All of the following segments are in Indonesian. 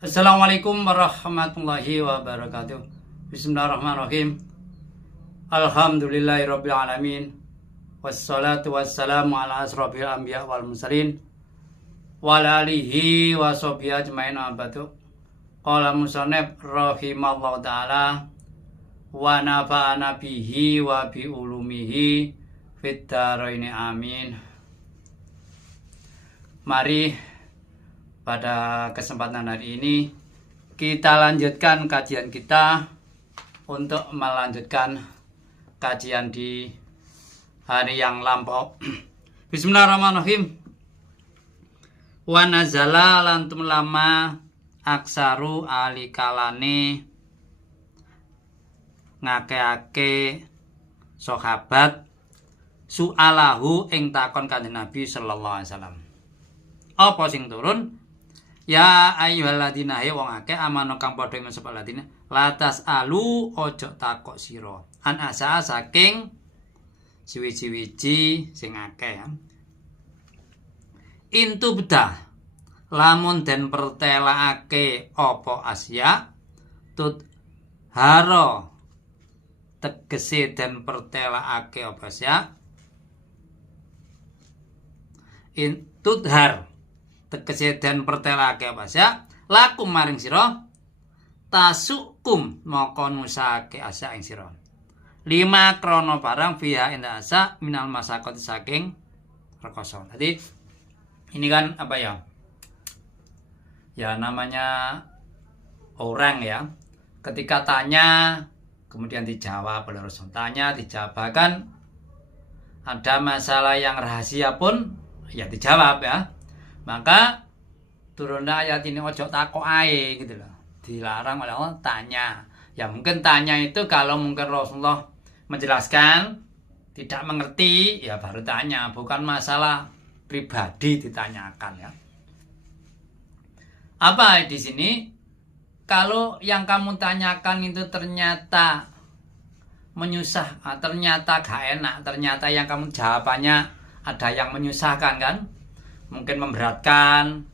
Assalamualaikum warahmatullahi wabarakatuh. Bismillahirrahmanirrahim. Alhamdulillahirabbil alamin. Wassalatu wassalamu ala asrofil anbiya wal mursalin wa ala alihi wa sahbihi ajmain abadu. Qala musannif rahimallahu taala wa nafa'ana bihi wa bi ulumihi fid dharain amin. Mari pada kesempatan hari ini kita lanjutkan kajian kita untuk melanjutkan kajian di hari yang lampau. Bismillahirrahmanirrahim. Wa nazala lantum lama aksaru alikalane ngake-ake sahabat su'alahu ing takon Kanjeng Nabi sallallahu alaihi wasallam. Apa sing turun? Ya ayyuhalladzina wong akeh amanu kang padha iman sapa ladina latas alu ojo takok sira an asa saking siwi-siwiji sing akeh ya. Intu bedah lamun den pertelakake apa asya tut haro tegese den pertelakake apa asya intut har tegese den pertelake apa ya lakum maring sira tasukum moko nusake asa ing sira lima krono barang fiha inda asa minal masakot saking rekoso. Jadi ini kan apa ya, ya namanya orang ya, ketika tanya kemudian dijawab oleh Rasul, tanya dijawab, bahkan ada masalah yang rahasia pun ya dijawab ya. Maka turunlah ayat ini ojo takok ae gitu loh. Dilarang oleh Allah tanya. Ya mungkin tanya itu kalau mungkin Rasulullah menjelaskan tidak mengerti ya baru tanya, bukan masalah pribadi ditanyakan ya. Apa di sini? Kalau yang kamu tanyakan itu ternyata menyusah, ternyata gak enak, ternyata yang kamu jawabannya ada yang menyusahkan kan? Mungkin memberatkan,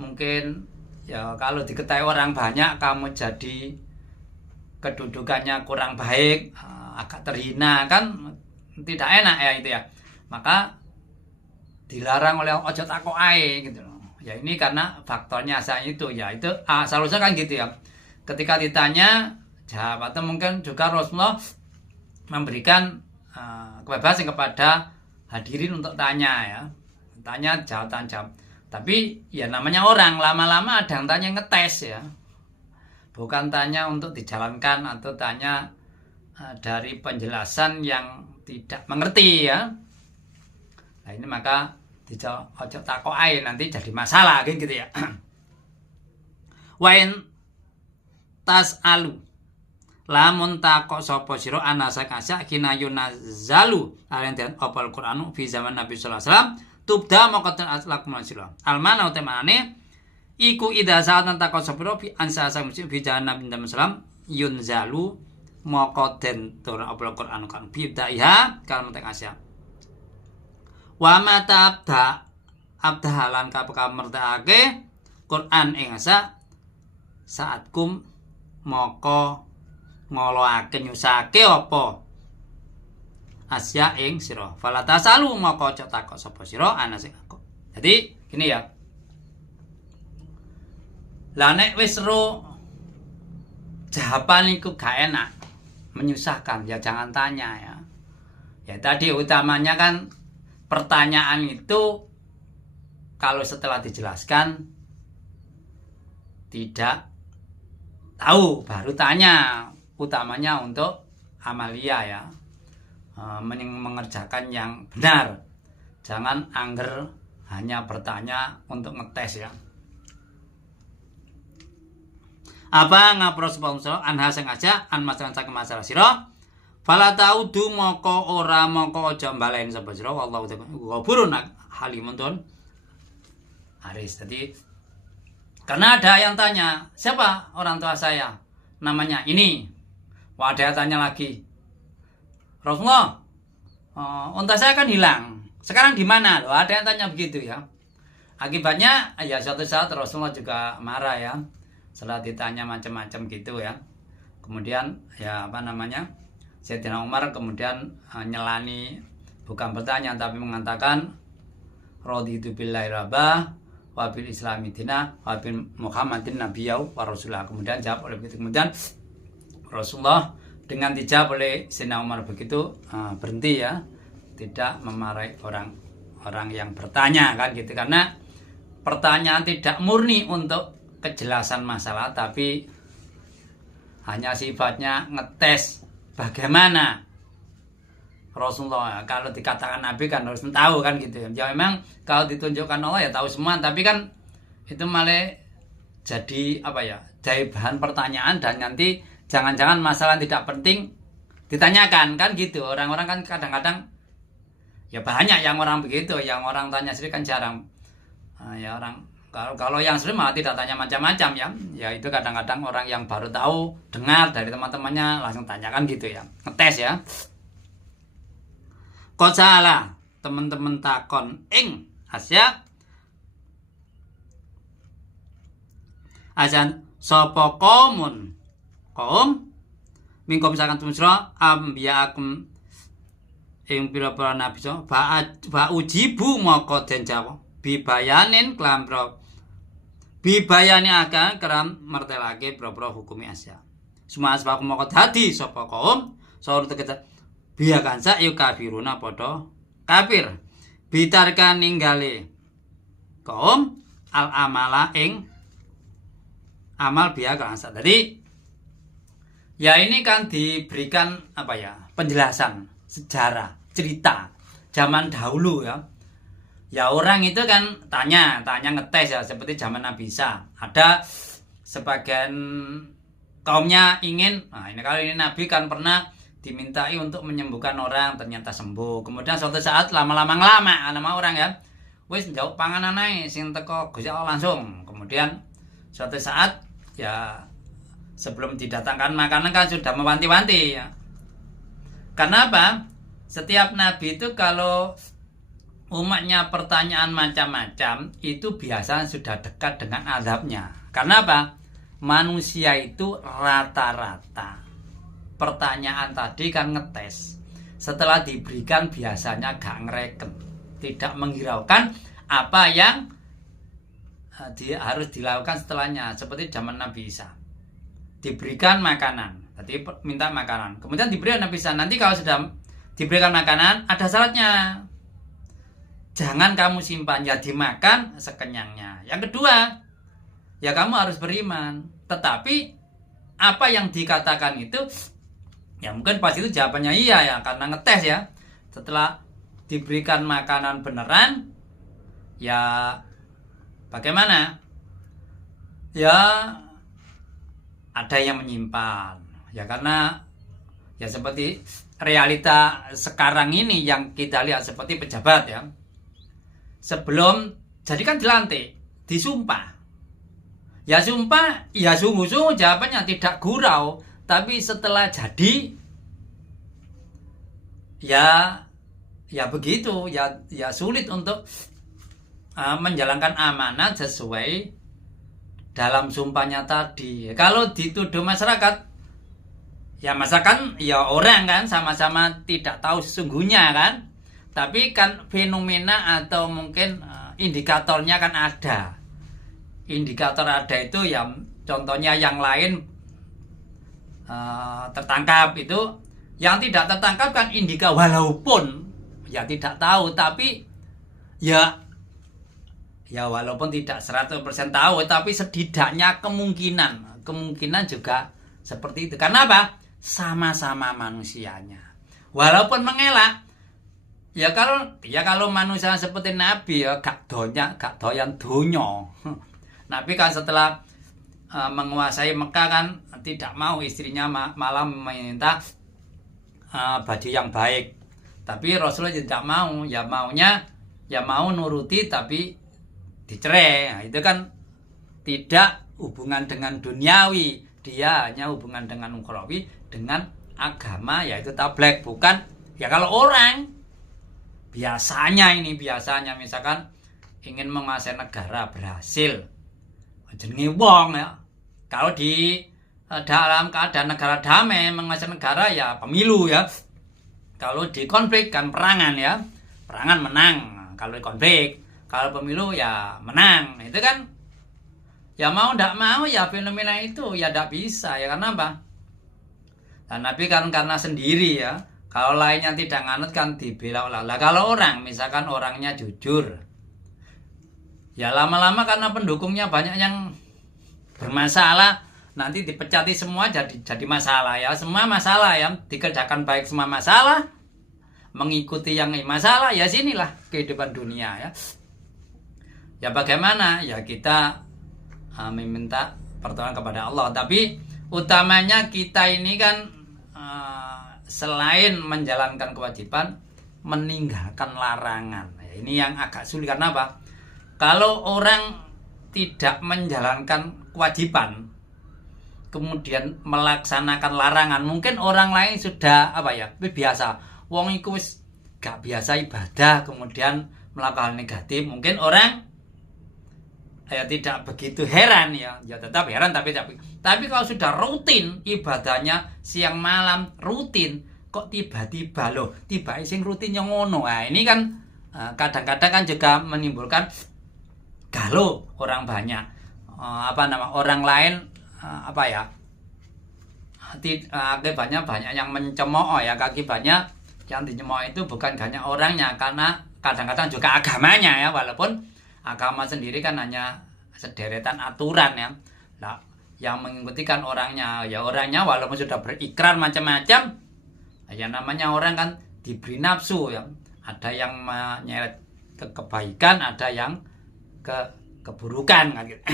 mungkin ya kalau diketahui orang banyak kamu jadi kedudukannya kurang baik, agak terhina kan, tidak enak ya itu ya. Maka dilarang oleh ojo takok ae gitu loh. Ya ini karena faktornya saya itu ya itu seharusnya kan gitu ya. Ketika ditanya jawab, atau mungkin juga Rasulullah memberikan kebebasan kepada hadirin untuk tanya ya. Tanya jawab. Tapi ya namanya orang, lama-lama ada yang tanya ngetes ya. Bukan tanya untuk dijalankan atau tanya dari penjelasan yang tidak mengerti ya. Nah ini maka ojo takok ae nanti jadi masalah gitu ya. Wain tas alu lamun takok sapa sira anasa kasya kinayuna zalu alen den opal Qur'anu fi zaman Nabi sallallahu alaihi wasallam tubda maqatan aslakum nasira almana utamane iku ida saat takon sapa fi ansa samsi fi zaman Nabi sallam yunzalu maqaden tur opal Qur'anu kan bi daiha kalmu tek asya wa mata abdahalan kapeka mertaake Qur'an ing asa saatkum moko ngoloake nyusake apa asya ing sira fala tasalu moko ojo takok sapa sira ana sing aku. Jadi gini ya, lah nek wis ro jawaban iku gak enak, menyusahkan ya jangan tanya ya. Ya tadi utamanya kan pertanyaan itu kalau setelah dijelaskan tidak tahu baru tanya, utamanya untuk amalia ya, mengerjakan yang benar, jangan angger hanya bertanya untuk ngetes ya. Apa ngapro sponsor anha sing aja an masalah saking masalah sira fala taudu moko ora moko aja mbalen sapa sira wallahu ta'ala ghafurun halimun tun aris. Tadi karena ada yang tanya, siapa orang tua saya? Namanya ini. Wah, ada yang tanya lagi, Rasulullah, unta saya kan hilang. Sekarang di mana? Loh, ada yang tanya begitu ya. Akibatnya ya suatu saat Rasulullah juga marah ya. setelah ditanya macam-macam gitu ya. Kemudian ya Sayyidina Umar kemudian nyelani, bukan bertanya tapi mengatakan raditu billahi rabbah wa bil islami dina wa bil muhammadin nabiyyu wa rasulah. Kemudian jawab oleh begitu. Kemudian Rasulullah dengan dijawab oleh Sayyidina Umar begitu berhenti ya, tidak memarahi orang yang bertanya kan gitu, karena pertanyaan tidak murni untuk kejelasan masalah tapi hanya sifatnya ngetes bagaimana Rasulullah. Kalau dikatakan Nabi kan harus tahu kan gitu ya, memang kalau ditunjukkan Allah ya tahu semua, tapi kan itu malah jadi jadi bahan pertanyaan dan nanti jangan-jangan masalah tidak penting ditanyakan kan gitu. Orang-orang kan kadang-kadang ya banyak yang orang begitu, yang orang tanya sendiri kan jarang. Ya orang kalau yang sering malah tidak tanya macam-macam ya itu kadang-kadang orang yang baru tahu dengar dari teman-temannya langsung tanyakan gitu ya, ngetes ya. Kok salah teman-teman takon ing Asya ajan sapa kaum mingko misalkan tumsra ambiyakum ing pira-pira nabi so ba ujibu moko den jawab bibayanin klambro bibayani akan keram mertelake pira-pira hukumi Asya semua asbaku moko dadi sapa kaum saur tegese biya kansa yu kafiruna padha kafir bitarkan ninggale kaum al amala ing amal biya kansa. Jadi ya ini kan diberikan penjelasan sejarah cerita zaman dahulu ya. Ya orang itu kan tanya ngetes ya, seperti zaman Nabi Isa. Ada sebagian kaumnya ingin, ini kalau ini Nabi kan pernah dimintai untuk menyembuhkan orang, ternyata sembuh. Kemudian suatu saat lama-lama nama orang ya, wis njauh panganan ae sing teko Gusti Allah langsung. Kemudian suatu saat ya sebelum didatangkan makanan kan sudah mewanti-wanti ya. Karena apa? Setiap nabi itu kalau umatnya pertanyaan macam-macam itu biasa sudah dekat dengan azabnya. Karena apa? Manusia itu rata-rata pertanyaan tadi kan ngetes. Setelah diberikan biasanya gak ngereken, tidak menghiraukan apa yang harus dilakukan setelahnya. Seperti zaman Nabi Isa, diberikan makanan, tadi minta makanan, kemudian diberi Nabi Isa. Nanti kalau sudah diberikan makanan ada syaratnya, jangan kamu simpan, ya dimakan sekenyangnya. Yang kedua, ya kamu harus beriman. Tetapi apa yang dikatakan itu ya mungkin pas itu jawabannya iya ya, karena ngetes ya. Setelah diberikan makanan beneran, ya bagaimana? Ya ada yang menyimpan. Ya karena ya seperti realita sekarang ini yang kita lihat seperti pejabat ya. Sebelum jadi kan dilantik, disumpah. Ya sumpah, ya sungguh-sungguh jawabannya tidak gurau. Tapi setelah jadi ya begitu ya sulit untuk menjalankan amanat sesuai dalam sumpahnya tadi. Kalau dituduh masyarakat, ya masyarakat ya orang kan sama-sama tidak tahu sesungguhnya kan. Tapi kan fenomena atau mungkin indikatornya kan ada. Indikator ada itu ya, contohnya yang lain tertangkap itu, yang tidak tertangkap kan walaupun ya tidak tahu, tapi ya walaupun tidak 100% tahu, tapi setidaknya kemungkinan juga seperti itu. Karena apa? Sama-sama manusianya. Walaupun mengelak, ya kalau manusia seperti Nabi ya gak doyan donya. Nabi kan setelah menguasai Mekah kan tidak mau istrinya malah meminta baju yang baik. Tapi Rasulullah tidak mau, ya mau nuruti tapi dicerai. Nah, itu kan tidak hubungan dengan duniawi, dia hanya hubungan dengan ukhrawi, dengan agama, yaitu tablek. Bukan ya kalau orang biasanya misalkan ingin menguasai negara, berhasil jenenge wong ya, Kalau di dalam keadaan negara damai, menguasai negara ya pemilu ya. Kalau di konflik kan perangan ya. Perangan menang kalau di konflik. Kalau pemilu ya menang. Itu kan ya mau ndak mau ya fenomena itu ya ndak bisa ya, karena apa? Dan Nabi kan karena sendiri ya. Kalau lainnya tidak nganut kan dibela Allah. Kalau orang misalkan orangnya jujur, ya lama-lama karena pendukungnya banyak yang bermasalah, nanti dipecati semua jadi masalah ya. Semua masalah ya, dikerjakan baik semua masalah, mengikuti yang masalah ya, sinilah kehidupan dunia ya. Ya bagaimana? Ya kita meminta pertolongan kepada Allah. Tapi utamanya kita ini kan selain menjalankan kewajiban, meninggalkan larangan. Ini yang agak sulit, karena apa? Kalau orang tidak menjalankan kewajiban, kemudian melaksanakan larangan, mungkin orang lain sudah biasa. Wong iku wis gak biasa ibadah, kemudian melakukan hal negatif, mungkin orang ya tidak begitu heran ya tetap heran, tapi kalau sudah rutin ibadahnya siang malam rutin, kok tiba-tiba sing rutin yang ngono. Nah, ini kan kadang-kadang kan juga menimbulkan galau orang banyak, orang lain akibatnya banyak yang mencemooh ya. Akibatnya yang dicemooh itu bukan hanya orangnya, karena kadang-kadang juga agamanya ya, walaupun agama sendiri kan hanya sederetan aturan ya. Nah, yang mengikuti kan orangnya. Ya orangnya walaupun sudah berikrar macam-macam, ya namanya orang kan diberi nafsu ya. Ada yang menyeret ke kebaikan, ada yang ke keburukan kan gitu.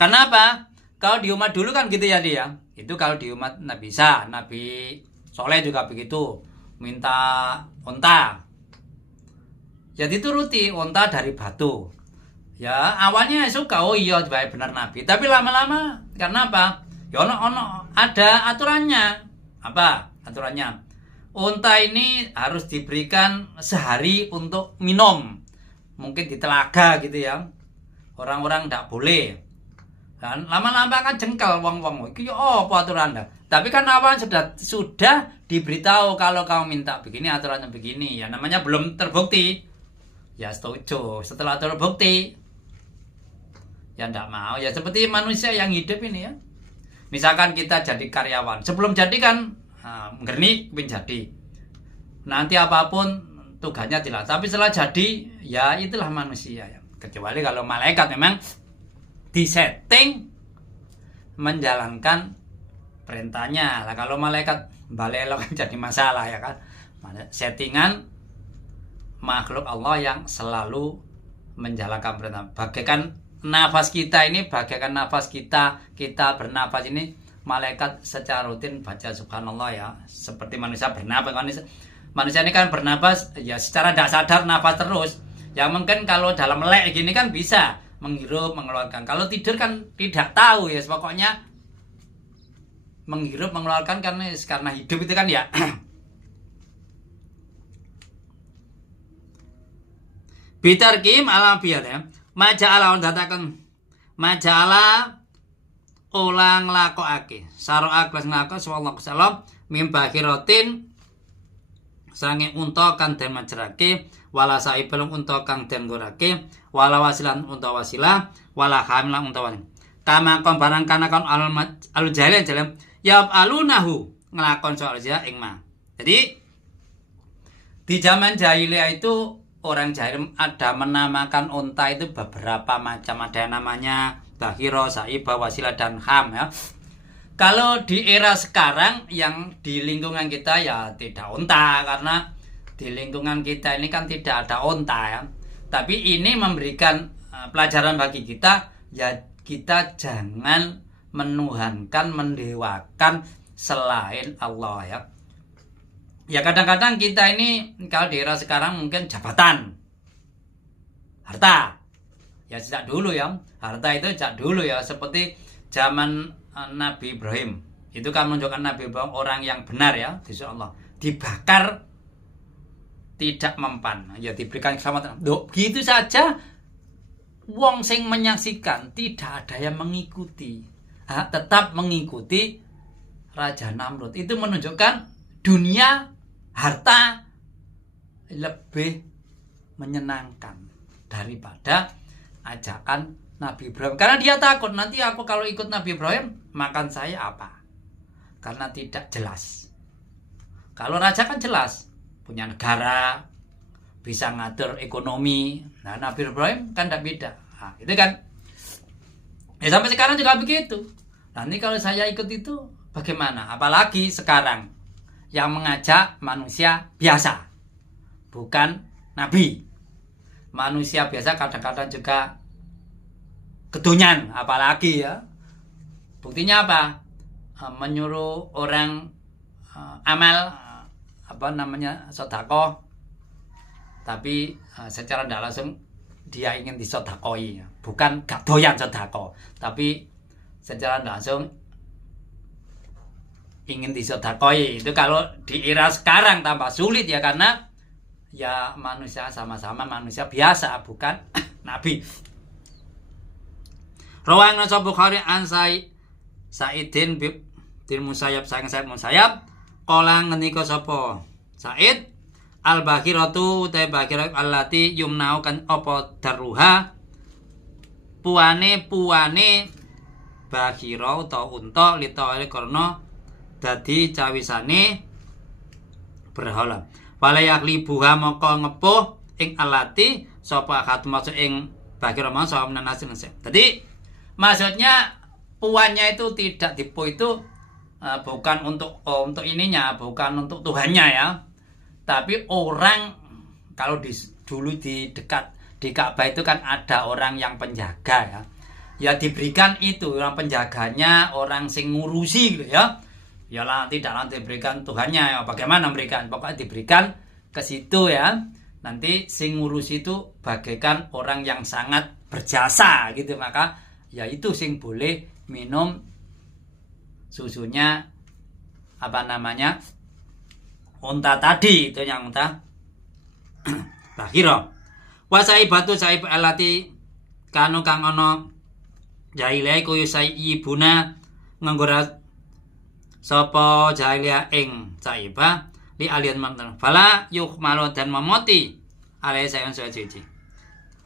Kenapa? Kalau di umat dulu kan gitu ya dia. Itu kalau di umat Nabi Isa, Nabi Soleh juga begitu. Minta unta, ya dituruti, unta dari batu. Ya awalnya suka, oh iya benar Nabi. Tapi lama-lama karena apa? Ya ada aturannya. Apa aturannya? Unta ini harus diberikan sehari untuk minum. Mungkin di telaga gitu ya. Orang-orang tidak boleh. Dan lama-lama kan jengkel wong-wong. Iki apa aturan dah? Tapi kan awal sudah diberitahu kalau kamu minta begini, aturannya begini. Ya namanya belum terbukti. Ya setuju. Setelah terbukti, ya enggak mau. Ya seperti manusia yang hidup ini ya. Misalkan kita jadi karyawan, sebelum jadi kan ngerni menjadi. Nanti apapun tugasnya tidak. Tapi setelah jadi, ya itulah manusia ya. Kecuali kalau malaikat memang disetting menjalankan perintahnya. Lah kalau malaikat balelo kan jadi masalah ya kan. Settingan makhluk Allah yang selalu menjalankan perintah. Bagaikan nafas kita ini, bagaikan nafas kita bernafas ini, malaikat secara rutin baca subhanallah ya. Seperti manusia bernafas. Manusia ini kan bernafas ya secara tidak sadar, nafas terus. Ya mungkin kalau dalam melek gini kan bisa menghirup, mengeluarkan. Kalau tidur kan tidak tahu ya, pokoknya menghirup, mengeluarkan karena hidup itu kan ya. Bitarkim ala biat ya. Maja'ala datakan maja'ala ulang lakokake. Saro'a kelas nglakok sallallahu alaihi wasallam mimbakhiratin sange unta kang den majerake, wala saibelung unta kang den gorake, wala wasilan unta wasilah, wala hamilan unta wani. Kama kon barang kana kon alul jahil jalam ya alunahu nglakon soal jahil ing ma. Jadi di zaman jahiliyah itu orang jahil ada menamakan unta itu beberapa macam. Ada yang namanya bakhiro, saibah, wasilah, dan ham ya. Kalau di era sekarang yang di lingkungan kita ya tidak unta, karena di lingkungan kita ini kan tidak ada unta ya. Tapi ini memberikan pelajaran bagi kita, ya kita jangan menuhankan, mendewakan selain Allah ya. Ya kadang-kadang kita ini kalau di era sekarang mungkin jabatan, harta. Ya sejak dulu ya, harta itu sejak dulu ya, seperti zaman Nabi Ibrahim. Itu kan menunjukkan Nabi Ibrahim orang yang benar ya, insya Allah. Dibakar tidak mempan, ya diberikan keselamatan. Gitu saja wong sing menyaksikan tidak ada yang mengikuti, tetap mengikuti Raja Namrud. Itu menunjukkan dunia harta lebih menyenangkan daripada ajakan Nabi Ibrahim. Karena dia takut, nanti aku kalau ikut Nabi Ibrahim, makan saya apa? Karena tidak jelas. Kalau raja kan jelas, punya negara, bisa ngatur ekonomi. Nah, Nabi Ibrahim kan tidak beda. Nah, itu kan. Ya sampai sekarang juga begitu. Nanti kalau saya ikut itu bagaimana? Apalagi sekarang yang mengajak manusia biasa, bukan nabi. Manusia biasa kadang-kadang juga kedonyan, apalagi ya. Buktinya apa? Menyuruh orang amal sedekah, tapi secara tidak langsung dia ingin disedekoi, bukan gak doyan sedekah, tapi secara tidak langsung ingin disedekoi. Itu kalau di era sekarang tambah sulit ya, karena ya manusia sama-sama manusia biasa, bukan nabi. Rawang Nasab Bukhari an Sa'idin bin Musayyab saking Sa'id Musayyab kala ngendika sapa Sa'id al-bakhiratu ta bakhirah allati yumnau kan apa daruha puane bakhira utawa unta litawali karena dadi cawisane berhala. Wala yakli buha moko ngepuh ing alati sapa khat maksud ing bakhira mau sapa nasin. Jadi maksudnya puannya itu tidak dipu itu bukan untuk ininya, bukan untuk Tuhannya ya. Tapi orang kalau dulu di dekat di Ka'bah itu kan ada orang yang penjaga ya. Ya diberikan itu orang penjaganya, orang sing ngurusi gitu ya. Ya lah tidak diberikan Tuhannya ya. Bagaimana memberikan? Pokoknya diberikan ke situ ya. Nanti sing ngurusi itu bagaikan orang yang sangat berjasa gitu, maka ya itu sing boleh minum susunya unta tadi, itu yang unta bakhira. Wa saibatu saib alati kanu kang ana jahiliyah iku ibuna nganggora sapa jahiliyah ing saibah li alian mantan fala yukhmalu dan memoti alai sayan suci.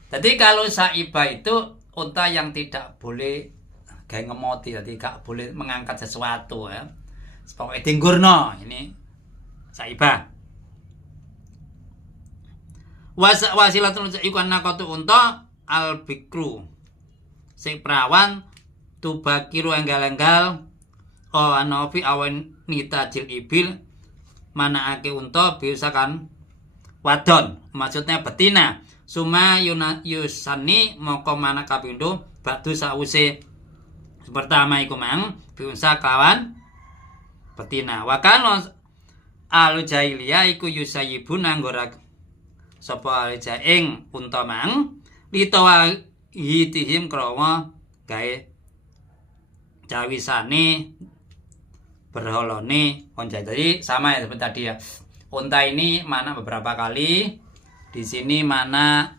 Jadi kalau saibah itu unta yang tidak boleh kayak ngemoti, jadi gak boleh mengangkat sesuatu ya. Pokoknya tinggurno, ini saibah. Wasilatul iku anaqatu unta al-bikru. Sing prawan tubakiru enggal-enggal anofi awen nitajil ibil manakake unta biusakan wadon, maksudnya betina. Suma yusani mongko mana kapindo batu sause pertama iku mang biunsa kawan betina. Wakan alu jahiliyah iku yusayibun anggora sapa alja ing unta mang litawa hitihim krama gawe cawisane berholone onja. Jadi sama ya seperti tadi ya. Unta ini mana beberapa kali, di sini mana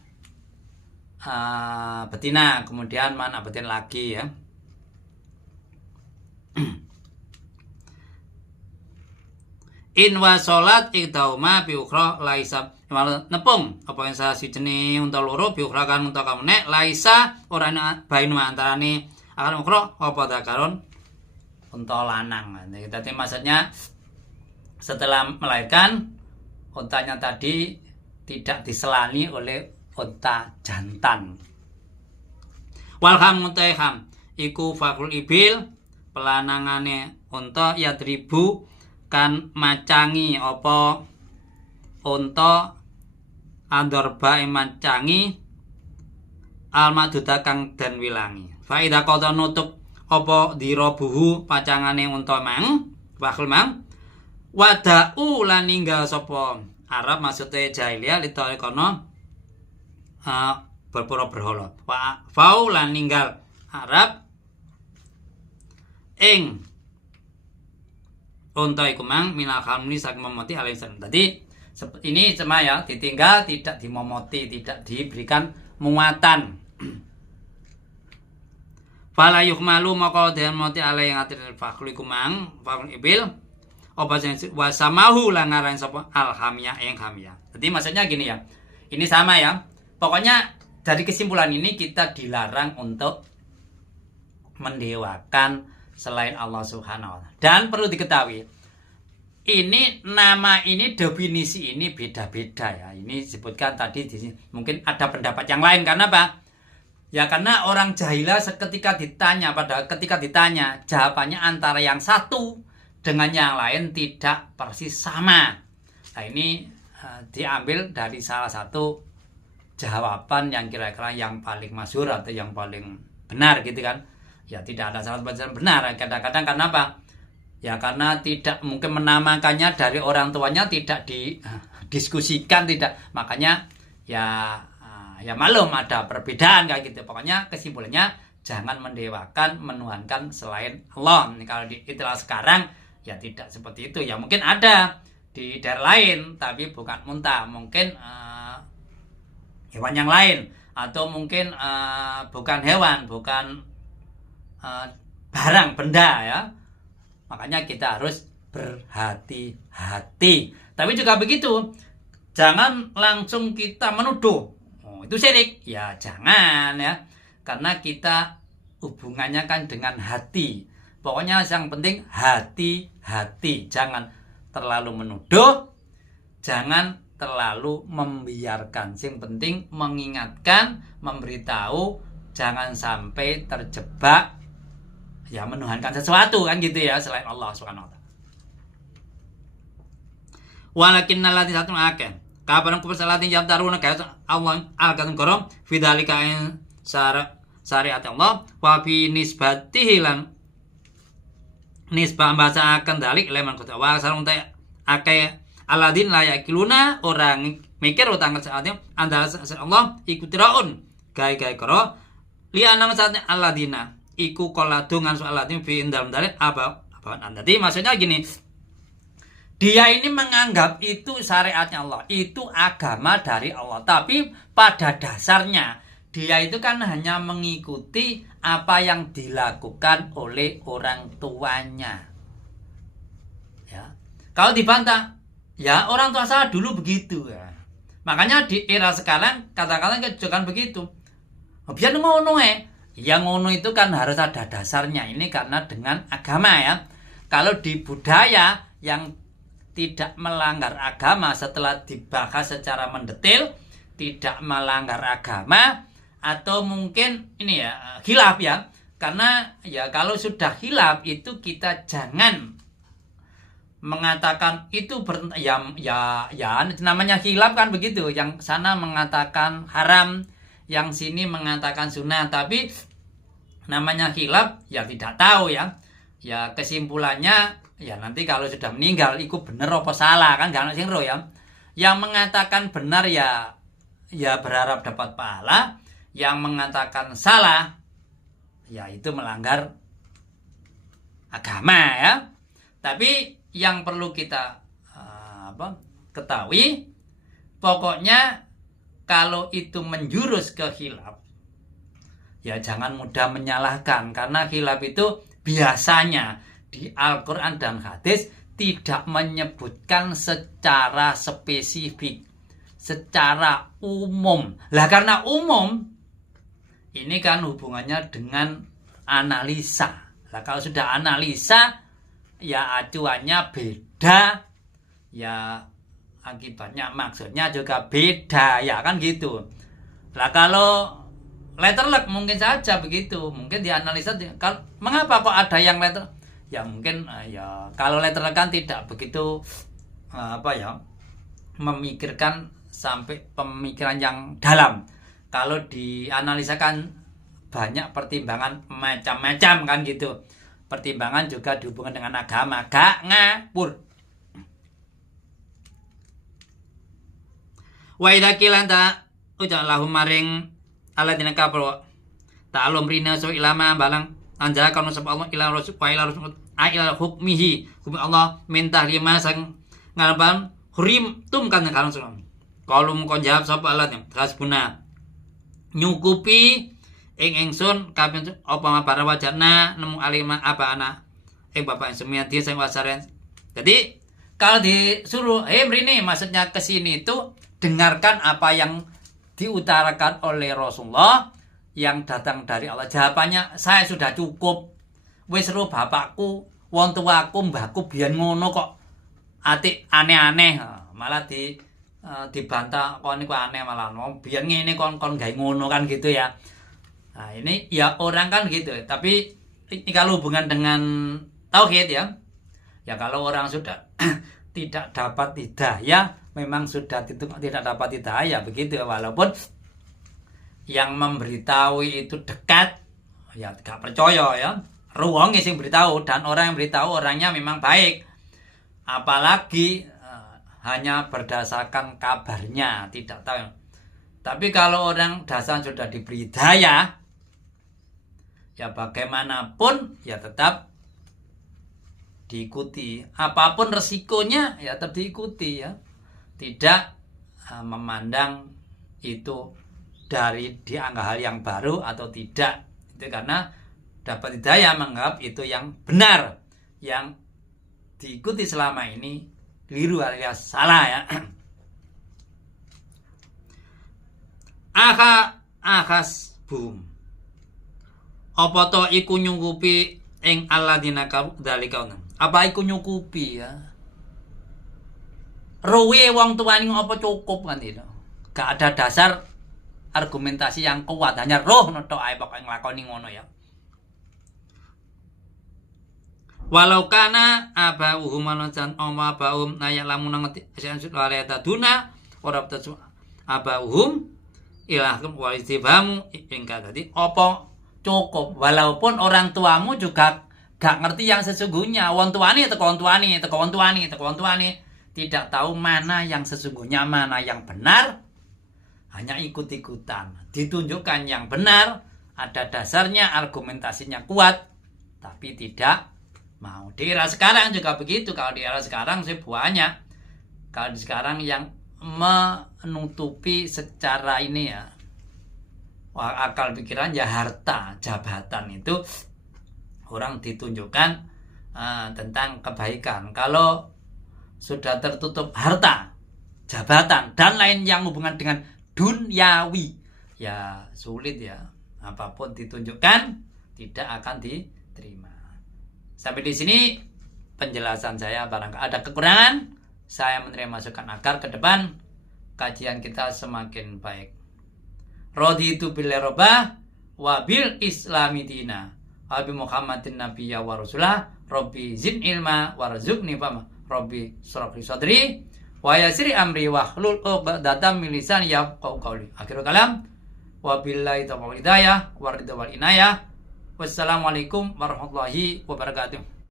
betina, kemudian mana betina lagi ya. In wa salat ikdauma bi ukhra laisa nepung apa yang salah sijene unta loro bi ukhra kan unta kamene laisa ora ana bainu antarane akan ukhra apa dakaron unta lanang. Jadi maksudnya setelah melahirkan untanya tadi tidak diselani oleh unta jantan. Walham mutaham iku fakrul ibil pelanangane unta yadribu kan macangi apa unta andorba macangi almaduda kang den wilangi. Faida kota nutup apa dirabuhu pacangane unta mang wakul mang wadau lan ninggal sapa Arab maksudnya jahiliyah litoi kono berpura berhala. Fau lan ninggal Arab ing unta iku mang minal khamni sak memoti alaihi salam. Tadi ini cuma ya ditinggal, tidak dimomoti, tidak diberikan muatan. Fala yuhmalu maka den moti ale yang atir fakhli kumang fakul ibil apa sing wasamahu lan ngaran sapa alhamiyah ing hamiyah. Jadi maksudnya gini ya. Ini sama ya. Pokoknya dari kesimpulan ini kita dilarang untuk mendewakan selain Allah Subhanahu wa taala. Dan perlu diketahui, ini nama ini definisi ini beda-beda ya. Ini disebutkan tadi di sini. Mungkin ada pendapat yang lain karena apa? Ya karena orang jahilah ketika ditanya jawabannya antara yang satu dengan yang lain tidak persis sama. Nah, ini diambil dari salah satu jawaban yang kira-kira yang paling masyhur atau yang paling benar gitu kan. Ya tidak ada salah satu benar. Kadang-kadang karena apa? Ya karena tidak mungkin menamakannya dari orang tuanya tidak didiskusikan tidak. Makanya ya malum ada perbedaan kayak gitu. Pokoknya kesimpulannya jangan mendewakan, menuhankan selain Allah. Kalau di istilah sekarang ya tidak seperti itu. Ya mungkin ada di daerah lain tapi bukan muntah. Mungkin hewan yang lain atau mungkin bukan hewan, bukan barang, benda ya. Makanya kita harus berhati-hati. Tapi juga begitu, jangan langsung kita menuduh. Oh, itu syirik. Ya jangan ya. Karena kita hubungannya kan dengan hati. Pokoknya yang penting hati-hati. Jangan terlalu menuduh, jangan terlalu membiarkan. Yang penting mengingatkan, memberitahu, jangan sampai terjebak ya menuhankan sesuatu kan gitu ya selain Allah Subhanahu wa taala. Walakinna lati satun akeh. Kapan kupes salatin jam taruna kaya Allah alkan korom fidzalika syariat Allah wa fi nisbatihi lan nisbah bahasa akan dalik leman kota wa sarung teh akeh aladin layak kiluna orang mikir utang saatnya antara Allah ikutiraun gai-gai karo lianang saatnya aladina iku koladungan soalatin fi dalam dalil apa nanti maksudnya gini, dia ini menganggap itu syariatnya Allah, itu agama dari Allah, tapi pada dasarnya dia itu kan hanya mengikuti apa yang dilakukan oleh orang tuanya ya. Kalau dibantah ya orang tua saya dulu begitu ya. Makanya di era sekarang kata-kata jangan begitu. Biar ngono yang ngono itu kan harus ada dasarnya. Ini karena dengan agama ya. Kalau di budaya yang tidak melanggar agama setelah dibahas secara mendetail, tidak melanggar agama atau mungkin ini ya khilaf ya. Karena ya kalau sudah khilaf itu kita jangan mengatakan itu ya namanya khilaf kan begitu, yang sana mengatakan haram, yang sini mengatakan sunnah, tapi namanya khilaf ya tidak tahu ya kesimpulannya ya nanti kalau sudah meninggal itu benar apa salah kan gak sing ro ya. Yang mengatakan benar ya berharap dapat pahala, yang mengatakan salah ya itu melanggar agama ya. Tapi yang perlu kita ketahui, pokoknya kalau itu menjurus ke khilaf, ya jangan mudah menyalahkan, karena khilaf itu biasanya di Al-Quran dan hadis tidak menyebutkan secara spesifik, secara umum. Lah karena umum, ini kan hubungannya dengan analisa. Lah kalau sudah analisa, ya acuannya beda, ya akibatnya maksudnya juga beda, ya kan gitu. Lah kalau letterlek mungkin saja begitu, mungkin dianalisa. Mengapa kok ada yang letter? Ya mungkin ya kalau letterlek kan tidak begitu memikirkan sampai pemikiran yang dalam. Kalau dianalisa kan banyak pertimbangan macam-macam kan gitu. Pertimbangan juga dihubungkan dengan agama, gak ngapur. Wa idza qila ta ujar lahum maring alladzina kafaru ta'alum rina so ilama balang anjala kana sapa Allah ila rasul wa ila rasul ila hukmihi hukum Allah min tahrima sang ngarepan hurim tum kan kalau mung kon jawab sapa Allah hasbuna nyukupi ingsun kabeh apa mabara wajana nemu alima apa anak bapak yang semiati saya wasaren. Jadi kalau disuruh mrene maksudnya ke sini itu dengarkan apa yang diutarakan oleh Rasulullah yang datang dari Allah. Jawabannya saya sudah cukup. Wis ro bapakku, wong tuaku, mbahku biyen ngono kok. Atik aneh-aneh malah dibantah kon niku aneh malah. Biyen ngene kon gawe ngono kan gitu ya. Nah, ini ya orang kan gitu. Tapi ini kalau hubungan dengan tauhid ya. Ya kalau orang sudah tidak dapat hidayah, memang sudah tidak dapat hidayah begitu. Walaupun yang memberitahu itu dekat, ya gak percaya ya. Ruang yang beritahu dan orang yang beritahu orangnya memang baik. Apalagi hanya berdasarkan kabarnya, tidak tahu. Tapi kalau orang dasar sudah diberi hidayah, ya bagaimanapun ya tetap diikuti. Apapun resikonya ya tetap diikuti ya. Tidak memandang itu dari dianggap hal yang baru atau tidak. Itu karena dapat hidayah menganggap itu yang benar. Yang diikuti selama ini keliru alias salah ya. Akas boom. Apa to iku nyukupi ing alladzina dalika. Apa iku nyukupi ya? Rowe wong tuane apa cukup kan itu. Gak ada dasar argumentasi yang kuat, hanya roh tok ae pokoke nglakoni ngono ya. Walau kana abauhum lan oma abaum naya lamun ngerti asy'an walata duna ora betul abauhum ilahum walistifhamu ingka tadi apa cukup walaupun orang tuamu juga gak ngerti yang sesungguhnya. Wong tuane teko wong tuane tidak tahu mana yang sesungguhnya, mana yang benar, hanya ikut-ikutan. Ditunjukkan yang benar, ada dasarnya, argumentasinya kuat, tapi tidak mau. Di era sekarang juga begitu. Kalau di era sekarang sih banyak. Kalau di sekarang yang menutupi secara ini ya, akal pikiran ya harta, jabatan itu orang ditunjukkan tentang kebaikan. Kalau sudah tertutup harta, jabatan dan lain yang hubungan dengan duniawi, ya sulit ya. Apapun ditunjukkan tidak akan diterima. Sampai di sini penjelasan saya. Barangkali ada kekurangan, saya menerima masukan agar ke depan kajian kita semakin baik. Raditu billahi robba wa bil islami dina. Abi Muhammadin nabiyya wa rasulah. Rabbi zid ilma warzuqni fahma. Rabbi shrah li sadri wa yassir amri wahlul 'uqdatam min lisani yafqahu qawli. Akhirul kalam. Wabillahi taufiq wal hidayah wa ridha wal inayah. Wassalamualaikum warahmatullahi wabarakatuh.